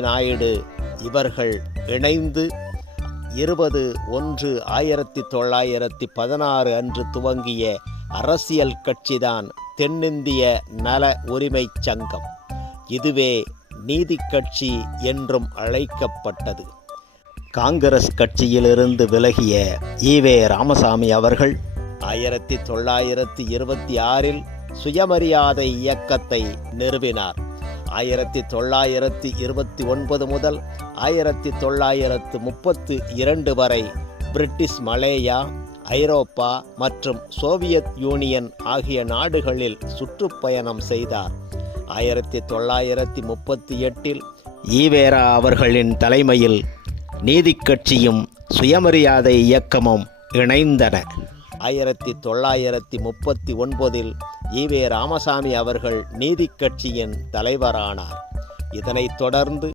நாயுடு இவர்கள் இணைந்து இருபது ஒன்று ஆயிரத்தி தொள்ளாயிரத்தி பதினாறு அன்று துவங்கிய அரசியல் கட்சிதான் தென்னிந்திய நல உரிமைச் சங்கம். இதுவே நீதி கட்சி என்றும் அழைக்கப்பட்டது. காங்கிரஸ் கட்சியிலிருந்து விலகிய ஈவே ராமசாமி அவர்கள் ஆயிரத்தி தொள்ளாயிரத்தி இருபத்தி ஆறில் சுயமரியாதை இயக்கத்தை நிறுவினார். ஆயிரத்தி தொள்ளாயிரத்தி இருபத்தி ஒன்பது முதல் ஆயிரத்தி தொள்ளாயிரத்து முப்பத்து இரண்டு வரை பிரிட்டிஷ் மலேயா ஐரோப்பா மற்றும் சோவியத் யூனியன் ஆகிய நாடுகளில் சுற்றுப்பயணம் செய்தார். ஆயிரத்தி தொள்ளாயிரத்தி முப்பத்தி எட்டில் ஈவேரா அவர்களின் தலைமையில் நீதிக்கட்சியும் சுயமரியாதை இயக்கமும் இணைந்தன. ஆயிரத்தி தொள்ளாயிரத்தி முப்பத்தி ஒன்பதில் ஈவே ராமசாமி அவர்கள் நீதிக் கட்சியின் தலைவரானார். இதனைத் தொடர்ந்து